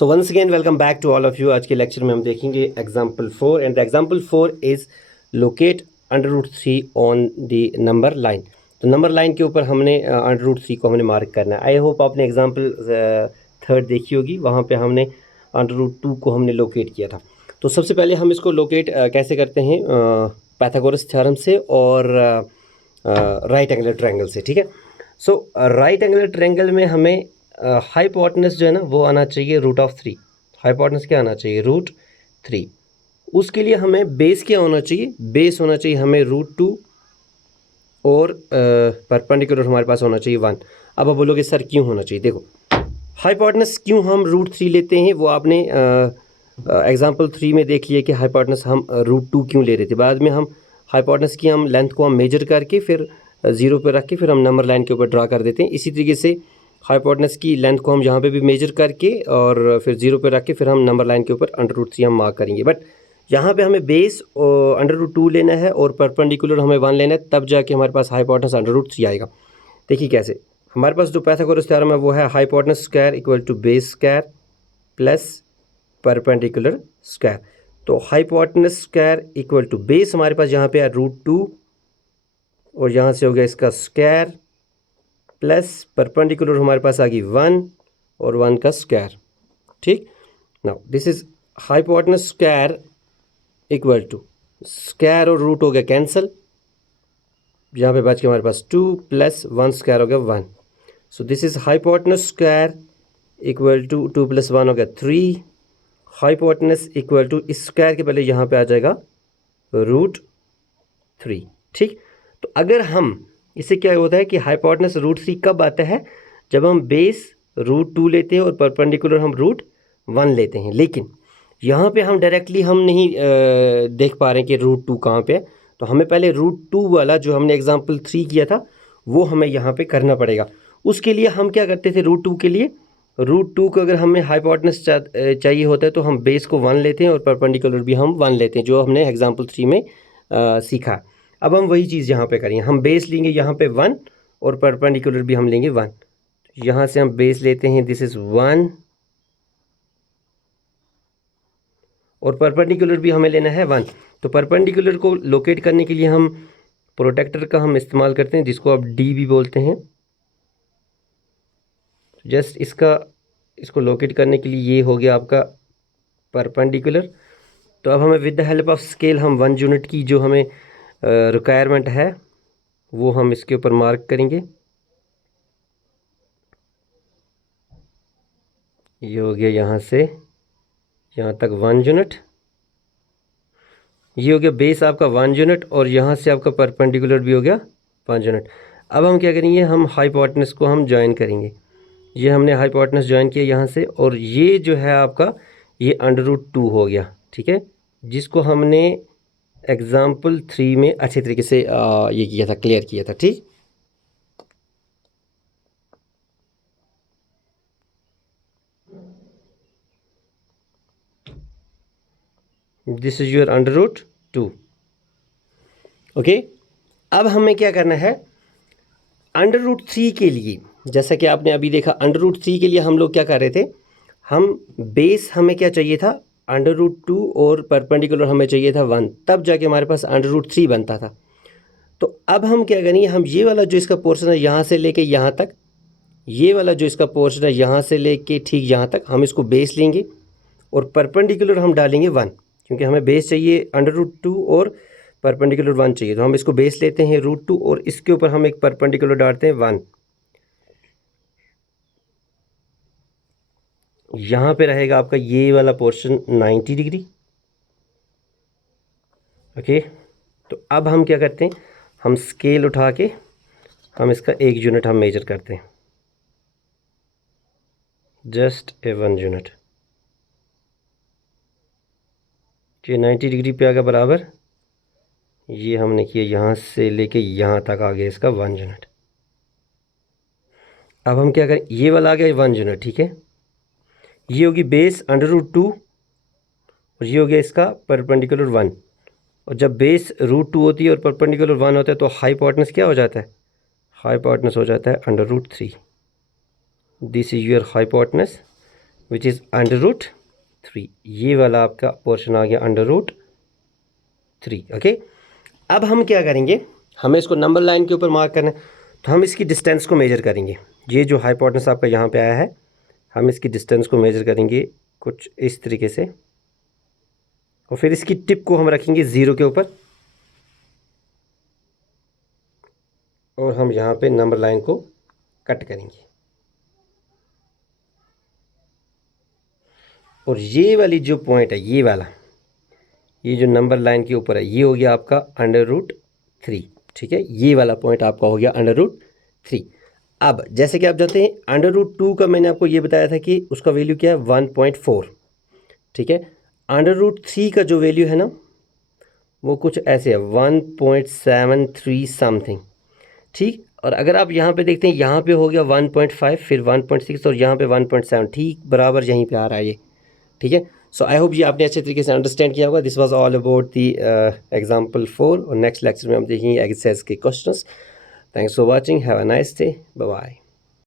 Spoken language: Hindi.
So once again welcome back to all of you. आज के लेक्चर में हम देखेंगे example 4 and the example 4 is locate √3 on the number line. तो नंबर लाइन के ऊपर हमने √3 को हमने मार्क करना है। आई होप आपने एग्जाम्पल 3 देखी होगी, वहाँ पे हमने √2 को हमने लोकेट किया था। तो सबसे पहले हम इसको लोकेट कैसे करते हैं, पाइथागोरस थ्योरम से और राइट एंगल ट्रायंगल से। ठीक है, सो राइट एंगल ट्रायंगल में हमें हाइपोटेनस जो है ना वो आना चाहिए √3। हाइपोटेनस क्या आना चाहिए? √3। उसके लिए हमें बेस क्या होना चाहिए? बेस होना चाहिए हमें √2 और परपेंडिकुलर हमारे पास होना चाहिए 1। अब आप बोलोगे सर क्यों होना चाहिए? देखो, हाइपोटेनस क्यों हम √3 लेते हैं वो आपने एग्जाम्पल 3 में देख लिया कि हाइपोटेनस हम √2 क्यों ले रहे थे। बाद में हम हाइपोटेनस की हम लेंथ को हम मेजर करके फिर 0 पे रख के फिर हम नंबर लाइन के ऊपर ड्रा कर देते हैं। इसी तरीके से हाइपोटेनस की लेंथ को हम यहाँ पे भी मेजर करके और फिर 0 पे रख के फिर हम नंबर लाइन के ऊपर √3 हम मार्क करेंगे। बट यहाँ पे हमें बेस √2 लेना है और परपेंडिकुलर हमें 1 लेना है, तब जाके हमारे पास हाइपोटेनस √3 आएगा। देखिए कैसे, हमारे पास जो पाइथागोरस थ्योरम है वो है hypotenuse square equal to base square plus perpendicular square. तो hypotenuse square equal to base हमारे पास यहाँ पे है √2 और यहाँ से हो गया इसका स्क्वायर प्लस परपेंडिकुलर हमारे पास आ गई 1 और 1 का स्क्वायर। ठीक, now this is hypotenuse square equal to square और रूट हो गया कैंसिल, यहाँ पे बच के हमारे पास 2 प्लस 1 स्क्वायर हो गया 1। So this is hypotenuse square equal to 2 plus 1 हो गया 3। हाइपोटेनस इक्वल टू इस स्क्वायर के पहले यहाँ पे आ जाएगा √3। ठीक, तो अगर हम इससे क्या होता है कि हाइपोटेनस √3 कब आता है? जब हम बेस √2 लेते हैं और परपेंडिकुलर हम √1 लेते हैं। लेकिन यहाँ पे हम डायरेक्टली हम नहीं देख पा रहे हैं कि √2 कहाँ पे है, तो हमें पहले √2 वाला जो हमने एग्जाम्पल 3 किया था वो हमें यहाँ पे करना पड़ेगा। उसके लिए हम क्या करते थे? √2 के लिए √2 को अगर हमें हाइपोटेनस चाहिए होता है तो हम बेस को 1 लेते हैं और परपेंडिकुलर भी हम 1 लेते हैं, जो हमने एग्जाम्पल 3 में सीखा। अब हम वही चीज़ यहाँ पे करेंगे, हम बेस लेंगे यहाँ पे 1 और परपेंडिकुलर भी हम लेंगे 1। यहाँ से हम बेस लेते हैं, दिस इज़ 1 और परपेंडिकुलर भी हमें लेना है 1। तो परपेंडिकुलर को लोकेट करने के लिए हम प्रोटेक्टर का हम इस्तेमाल करते हैं, जिसको आप डी भी बोलते हैं। जस्ट इसको लोकेट करने के लिए ये हो गया आपका परपेंडिकुलर। तो अब हमें with the help of scale हम 1 यूनिट की जो हमें रिक्वायरमेंट है वो हम इसके ऊपर मार्क करेंगे। ये हो गया यहाँ से यहाँ तक 1 यूनिट, ये हो गया बेस आपका 1 यूनिट और यहाँ से आपका परपेंडिकुलर भी हो गया 5 यूनिट। अब हम क्या करेंगे? हम हाइपोटेनस को हम ज्वाइन करेंगे। ये हमने हाइपोटेनस ज्वाइन किया यहाँ से और ये जो है आपका ये √2 हो गया। ठीक है, जिसको हमने एग्जाम्पल 3 में अच्छे तरीके से ये किया था, क्लियर किया था। ठीक, दिस इज योर √2। ओके, अब हमें क्या करना है? √3 के लिए, जैसा कि आपने अभी देखा, √3 के लिए हम लोग क्या कर रहे थे? हम बेस हमें क्या चाहिए था? √2 और परपेंडिकुलर हमें चाहिए था 1, तब जाके हमारे पास √3 बनता था। तो अब हम क्या करेंगे? हम ये वाला जो इसका पोर्शन है यहाँ से लेके यहाँ तक, ये वाला जो इसका पोर्शन है यहाँ से लेके ठीक यहाँ तक, हम इसको बेस लेंगे और परपेंडिकुलर हम डालेंगे 1, क्योंकि हमें बेस चाहिए √2 और परपेंडिकुलर 1 चाहिए। तो हम इसको बेस लेते हैं √2 और इसके ऊपर हम एक परपेंडिकुलर डालते हैं 1। यहाँ पे रहेगा आपका ये वाला पोर्शन 90 डिग्री। ओके, तो अब हम क्या करते हैं? हम स्केल उठा के हम इसका 1 यूनिट हम मेजर करते हैं, जस्ट 1 यूनिट। ये 90 डिग्री पे आ गया बराबर, ये हमने किया यहाँ से लेके यहाँ तक आ गया इसका 1 यूनिट। अब हम क्या करें? ये वाला आ गया 1 यूनिट। ठीक है, ये होगी बेस √2 और ये हो गया इसका परपेंडिकुलर 1। और जब बेस √2 होती है और परपेंडिकुलर 1 होता है तो हाइपोटेनस क्या हो जाता है? हाइपोटेनस हो जाता है √3। This is your hypotenuse which is √3। ये वाला आपका पोर्शन आ गया √3। ओके, अब हम क्या करेंगे, हमें इसको नंबर लाइन के ऊपर मार्क करना है, तो हम इसकी डिस्टेंस को मेजर करेंगे। ये जो हाइपोटेनस आपका यहाँ पे आया है, हम इसकी डिस्टेंस को मेजर करेंगे कुछ इस तरीके से, और फिर इसकी टिप को हम रखेंगे 0 के ऊपर, और हम यहाँ पे नंबर लाइन को कट करेंगे। और ये वाली जो पॉइंट है, ये वाला, ये जो नंबर लाइन के ऊपर है, ये हो गया आपका √3। ठीक है, ये वाला पॉइंट आपका हो गया √3। अब जैसे कि आप जानते हैं √2 का मैंने आपको ये बताया था कि उसका वैल्यू क्या है 1.4। ठीक है, √3 का जो वैल्यू है ना वो कुछ ऐसे है 1.73 समथिंग। ठीक, और अगर आप यहाँ पे देखते हैं, यहाँ पे हो गया 1.5, फिर 1.6 और यहाँ पे 1.7, ठीक बराबर यहीं पे आ रहा है ये। ठीक है, सो आई होप ये आपने अच्छे तरीके से अंडरस्टैंड किया होगा। This was all about the example 4, और नेक्स्ट लेक्चर में हम देखेंगे एक्सरसाइज के questions. Thanks for watching, have a nice day, bye bye.